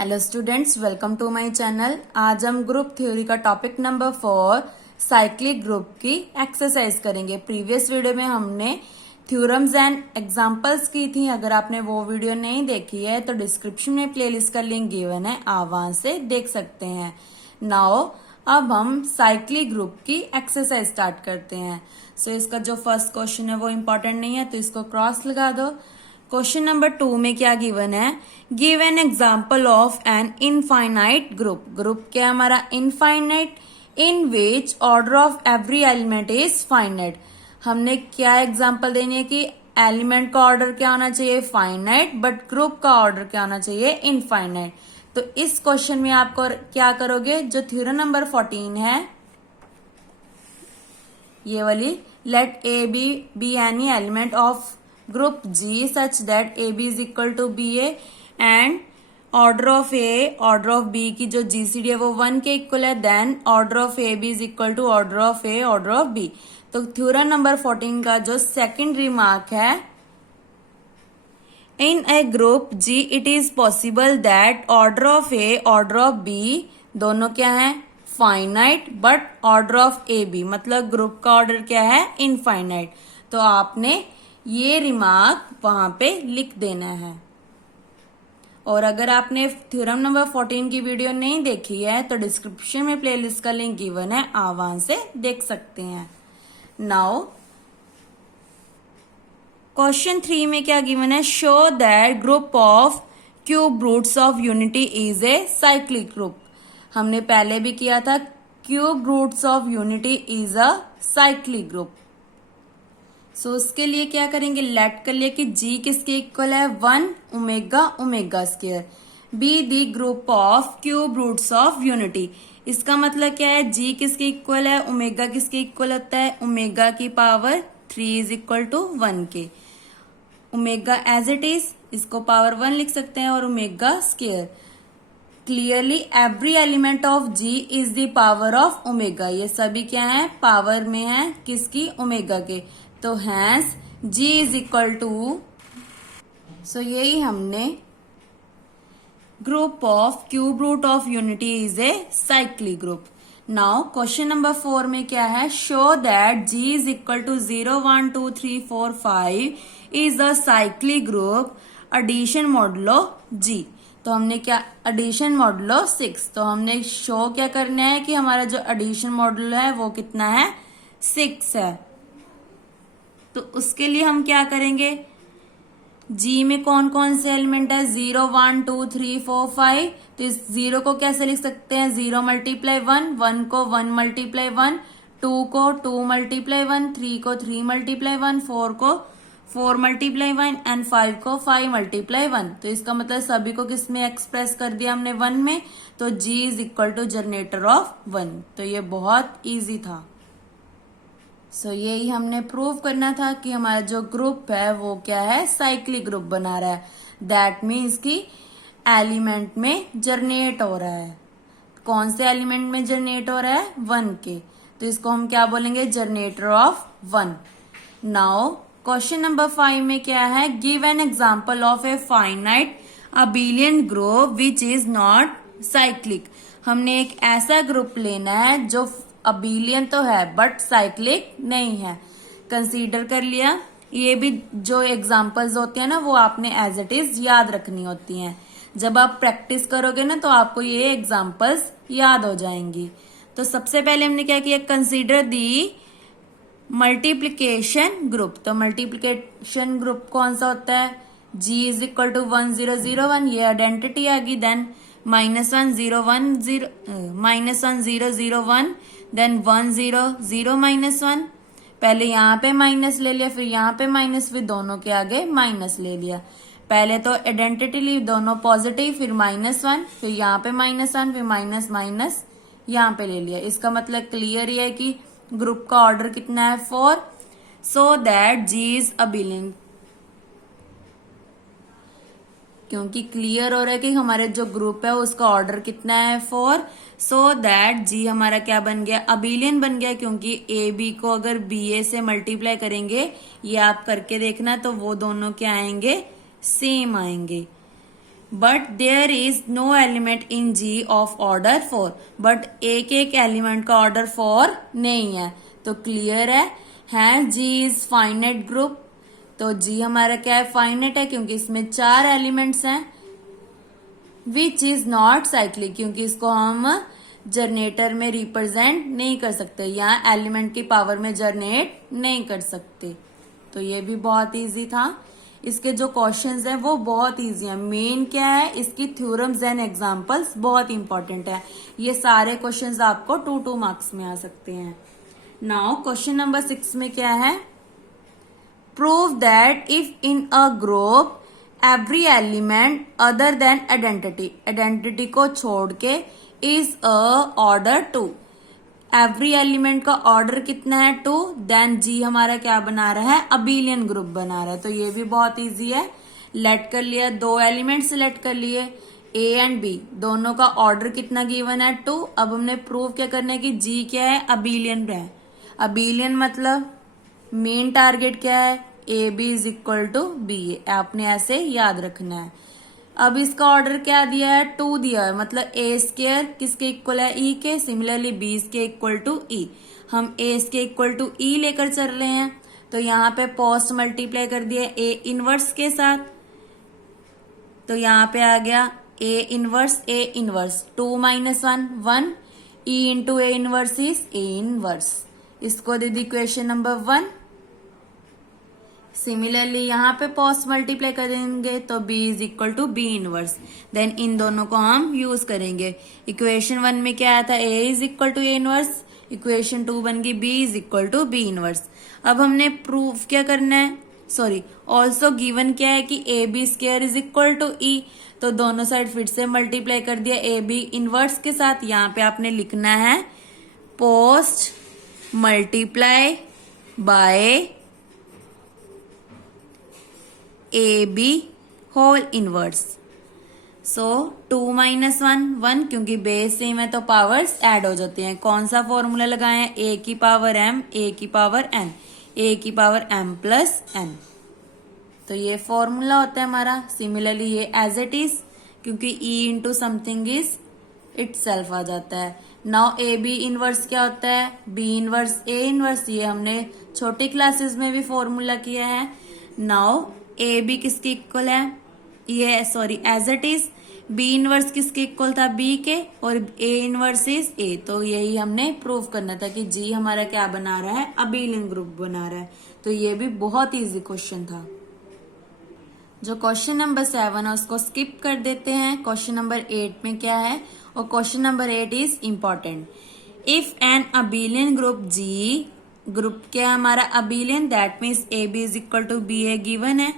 Hello students, welcome to my channel. आज हम group theory का टॉपिक नंबर 4 साइक्लिक ग्रुप की एक्सरसाइज करेंगे। प्रीवियस वीडियो में हमने थ्योरम्स एंड एग्जांपल्स की थी। अगर आपने वो वीडियो नहीं देखी है तो डिस्क्रिप्शन में प्लेलिस्ट का लिंक गिवन है, आप वहां से देख सकते हैं। नाउ अब हम साइक्लिक ग्रुप की एक्सरसाइज स्टार्ट करते हैं। सो इसका जो फर्स्ट क्वेश्चन है वो इम्पोर्टेंट नहीं है, तो इसको क्रॉस लगा दो। क्वेश्चन नंबर 2 में क्या गिवन है? Give an example of an infinite group. Group क्या है हमारा? Infinite, in which order of every element is finite. हमने क्या एग्जाम्पल देनी है कि एलिमेंट का ऑर्डर क्या होना चाहिए? फाइनाइट, बट ग्रुप का ऑर्डर क्या होना चाहिए? इनफाइनाइट। तो इस क्वेश्चन में आपको क्या करोगे? जो थ्योरम नंबर 14 है ये वाली, let a be any element of group G such that AB is equal to BA and order of A, order of B की जो GCD है वो 1 के इक्वल है, then order of AB is equal to order of A, order of B। तो theorem number 14 का जो second remark है, इन ए group G it is possible that order of A, order of B दोनों क्या है? Finite, but order of A B मतलब group का order क्या है? इनफाइनाइट। तो आपने ये रिमार्क वहां पे लिख देना है। और अगर आपने थ्योरम नंबर 14 की वीडियो नहीं देखी है तो डिस्क्रिप्शन में प्लेलिस्ट का लिंक गिवन है, आप वहां से देख सकते हैं। नाउ क्वेश्चन 3 में क्या गिवन है? Show that group of cube roots of unity is a cyclic group. हमने पहले भी किया था, cube roots of unity is a cyclic group. So उसके लिए क्या करेंगे? लेट कर लिया कि G किसके इक्वल है? 1 omega omega square. Be the group of cube roots of unity. इसका मतलब क्या है? G किसके इक्वल है? ओमेगा किसके इक्वल होता है? ओमेगा की पावर 3 इज इक्वल टू 1 के। ओमेगा एज इट इज, इसको पावर 1 लिख सकते हैं, और omega square. Clearly every element of G is the power of omega. ये सभी क्या है? पावर में है किसकी? ओमेगा के। तो hence G is equal to, so यही हमने group of cube root of unity is a cyclic group. Now question number 4 में क्या है? Show that G is equal to 0 1 2 3 4 5 is a cyclic group addition modulo G। तो हमने क्या? Addition modulo 6। तो हमने शो क्या करना है कि हमारा जो एडिशन मॉडुलो है वो कितना है? 6 है। तो उसके लिए हम क्या करेंगे? G में कौन कौन से एलिमेंट है? 0 1 2 3 4 5। तो इस 0 को कैसे लिख सकते हैं? 0 मल्टीप्लाई 1, 1 को 1 मल्टीप्लाई 1, 2 को 2 मल्टीप्लाई 1, 3 को 3 मल्टीप्लाई 1, 4 को 4 मल्टीप्लाई 1 एंड 5 को 5 मल्टीप्लाई 1। तो इसका मतलब सभी को किस में एक्सप्रेस कर दिया हमने? 1 में। तो G is equal to generator of 1। तो ये बहुत इजी था। सो यही हमने प्रूव करना था कि हमारा जो ग्रुप है वो क्या है? साइक्लिक ग्रुप बना रहा है। दैट मीन्स कि एलिमेंट में जनरेट हो रहा है। कौन से एलिमेंट में जनरेट हो रहा है? 1 के। तो इसको हम क्या बोलेंगे? Generator of 1। Now question number 5 में क्या है? Give an example of a finite abelian group which is not cyclic. हमने एक ऐसा ग्रुप लेना है जो अबिलियन तो है बट साइक्लिक नहीं है। कंसीडर कर लिया। ये भी जो एग्जांपल्स होते हैं ना वो आपने एज इट इज याद रखनी होती हैं। जब आप प्रैक्टिस करोगे ना तो आपको ये एग्जांपल्स याद हो जाएंगी। तो सबसे पहले हमने क्या किया? कंसीडर दी मल्टीप्लीकेशन ग्रुप। तो मल्टीप्लीकेशन ग्रुप कौन सा होता है? G इज इक्वल टू 1 0 0 1, ये आइडेंटिटी आ गई। Then -1 0 1 0 -1 0 0 1, then 1 0 0 -1। पहले यहाँ पे माइनस ले लिया, फिर यहाँ पे माइनस, फिर दोनों के आगे माइनस ले लिया। पहले तो आइडेंटिटी ली दोनों पॉजिटिव, फिर -1, फिर यहाँ पे -1, फिर माइनस माइनस यहाँ पे ले लिया। इसका मतलब क्लियर ये है कि ग्रुप का ऑर्डर कितना है? 4। So that G is abelian. क्योंकि क्लियर हो रहा है कि हमारे जो ग्रुप है उसका ऑर्डर कितना है? 4। सो दैट G हमारा क्या बन गया? अबिलियन बन गया। क्योंकि ए बी को अगर बी ए से मल्टीप्लाई करेंगे, ये आप करके देखना, तो वो दोनों क्या आएंगे? सेम आएंगे। But there is no element in G of order 4, but एक एक एलिमेंट का ऑर्डर 4 नहीं है। तो क्लियर है जी इज फाइनाइट ग्रुप। तो जी हमारा क्या है, फाइनाइट है, क्योंकि इसमें 4 एलिमेंट्स हैं। विच इज नॉट साइक्लिक, क्योंकि इसको हम जनरेटर में रिप्रेजेंट नहीं कर सकते, यहाँ एलिमेंट की पावर में जनरेट नहीं कर सकते। तो ये भी बहुत इजी था। इसके जो क्वेश्चंस हैं वो बहुत इजी हैं। मेन क्या है, इसकी थ्योरम्स एंड एग्जांपल्स बहुत इंपॉर्टेंट है। ये सारे क्वेश्चंस आपको 2 मार्क्स में आ सकते हैं। नाउ क्वेश्चन नंबर 6 में क्या है, prove that if in a group every element other than identity, identity को छोड़ के is a order 2, every element का ऑर्डर कितना है 2, देन जी हमारा क्या बना रहा है, अबीलियन ग्रुप बना रहा है। तो ये भी बहुत इजी है। लेट कर लिया, 2 एलिमेंट सिलेक्ट कर लिए, ए एंड बी, दोनों का ऑर्डर कितना गिवन है 2। अब हमने प्रूव क्या करना है कि जी क्या है, अबीलियन है। अबीलियन मतलब मेन टारगेट क्या है, a B is equal to b a, आपने ऐसे याद रखना है। अब इसका ऑर्डर क्या दिया है, 2 दिया है, मतलब ए स्केयर किसके इक्वल है, ई के। सिमिलरली बी के इक्वल टू ई, हम ए के इक्वल टू ई लेकर चल रहे हैं। तो यहाँ पे पोस्ट मल्टीप्लाई कर दिया ए इनवर्स के साथ, तो यहाँ पे आ गया a inverse 2 minus 1 1, e into a inverse is a inverse. इसको दे दी इक्वेशन नंबर 1। सिमिलरली यहाँ पे पोस्ट मल्टीप्लाई कर देंगे तो b is equal to B inverse, then इन दोनों को हम यूज करेंगे। इक्वेशन 1 में क्या आया था, a is equal to A inverse, equation 2 बन गई b is equal to B inverse. अब हमने प्रूफ क्या करना है, सॉरी ऑल्सो गिवन क्या है कि a b square is equal to e, तो दोनों साइड फिर से मल्टीप्लाई कर दिया ए बी इनवर्स के साथ। यहाँ पे आपने लिखना है post multiply by A B whole inverse. So 2 minus 1 1, क्योंकि बेस सेम है तो पावर्स ऐड हो जाते हैं। कौन सा फॉर्मूला लगाए, ए की पावर एम, ए की पावर एन, ए की पावर एम प्लस एन। तो ये फॉर्मूला होता है हमारा। सिमिलरली ये एज इट इज, क्योंकि e into something is itself आ जाता है। नाउ ए बी इनवर्स क्या होता है, बी इनवर्स ए इनवर्स, ये हमने छोटी क्लासेस में भी फॉर्मूला किया है। नाउ ए बी किसके इक्वल है, ये sorry as it is, B inverse किसके इक्वल था, बी के, और ए इनवर्स इज ए। तो यही हमने प्रूव करना था कि जी हमारा क्या बना रहा है, अबीलियन ग्रुप बना रहा है। तो ये भी बहुत इजी क्वेश्चन था। जो क्वेश्चन नंबर 7 है उसको स्किप कर देते हैं। क्वेश्चन नंबर 8 में क्या है, और question number 8 is important. If an abelian group G, group क्या हमारा abelian, that means a B is equal to b a given है।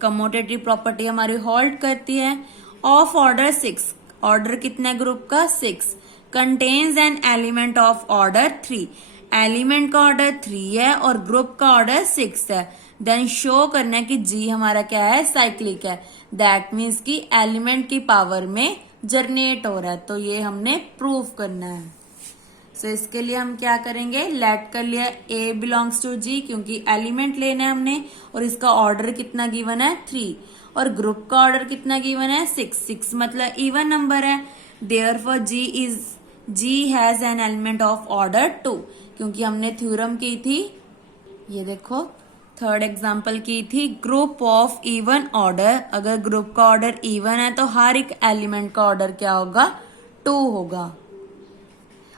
कमोटेटिव प्रॉपर्टी हमारी होल्ड करती है। ऑफ ऑर्डर 6, ऑर्डर कितना है ग्रुप का 6, contains an element of order 3, element का ऑर्डर 3 है और ग्रुप का ऑर्डर 6 है। देन शो करना है कि जी हमारा क्या है, साइक्लिक है, दैट मीन्स कि एलिमेंट की पावर में जनरेट हो रहा है। तो ये हमने प्रूव करना है। सो इसके लिए हम क्या करेंगे, लेट कर लिया ए बिलोंग्स टू जी, क्योंकि एलिमेंट लेना है हमने, और इसका ऑर्डर कितना गिवन है 3, और ग्रुप का ऑर्डर कितना गिवन है 6 मतलब इवन नंबर है। Therefore G has an element of order 2, क्योंकि हमने थ्योरम की थी, ये देखो थर्ड एग्जाम्पल की थी, ग्रुप ऑफ इवन ऑर्डर। अगर ग्रुप का ऑर्डर इवन है तो हर एक एलिमेंट का ऑर्डर क्या होगा, 2 होगा।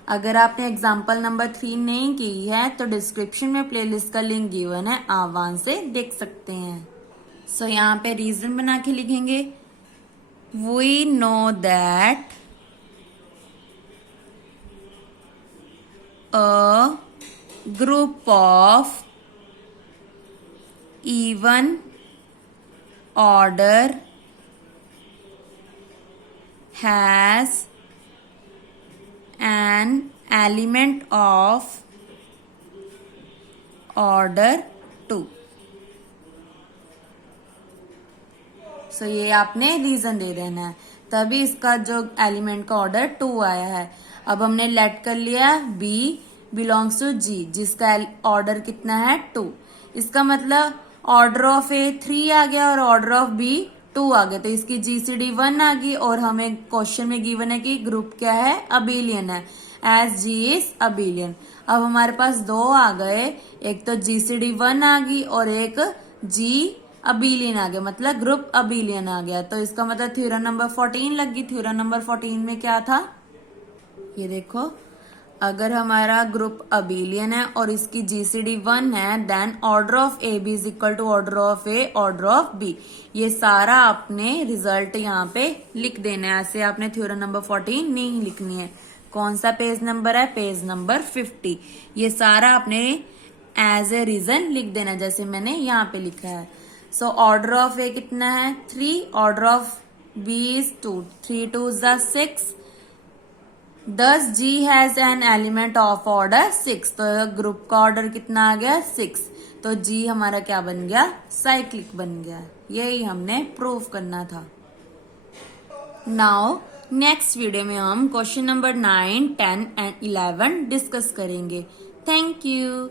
अगर आपने एग्जाम्पल नंबर 3 नहीं की है तो डिस्क्रिप्शन में प्लेलिस्ट का लिंक गिवन है, आप वहां से देख सकते हैं। सो यहाँ पे रीजन बना के लिखेंगे, we know that a group of even order has an element of order 2. So ये आपने रीजन दे देना है, तभी इसका जो एलिमेंट का ऑर्डर 2 आया है। अब हमने लेट कर लिया B बिलोंग्स टू G, जिसका ऑर्डर कितना है 2। इसका मतलब ऑर्डर ऑफ ए 3 आ गया और ऑर्डर ऑफ B 2 आ गए, तो इसकी जीसीडी 1 आ गई और हमें क्वेश्चन में गिवन है कि ग्रुप क्या है, अबिलियन है, एज जी इज अबिलियन। अब हमारे पास 2 आ गए, एक तो जीसीडी 1 आ गई और एक जी अबिलियन आ गया, मतलब ग्रुप अबिलियन आ गया। तो इसका मतलब थ्योरम नंबर 14 लग गई। थ्योरम नंबर 14 में क्या था, ये देखो, अगर हमारा ग्रुप अबिलियन है और इसकी जीसीडी 1 है, then order of A B is equal to order of A order of B. ये सारा आपने रिजल्ट यहाँ पे लिख देना है, ऐसे आपने थ्योरम नंबर 14 नहीं लिखनी है। कौन सा पेज नंबर है, पेज नंबर 50। ये सारा आपने एज ए रीजन लिख देना जैसे मैंने यहाँ पे लिखा है। सो ऑर्डर ऑफ ए कितना है, 3, order of B is 2, 3 2 is 6। Thus G has an element of order 6। तो ग्रुप का ऑर्डर कितना आ गया, 6। तो G हमारा क्या बन गया, साइक्लिक बन गया। यही हमने प्रूव करना था। नाउ नेक्स्ट वीडियो में हम क्वेश्चन नंबर 9, 10 एंड 11 डिस्कस करेंगे। Thank you.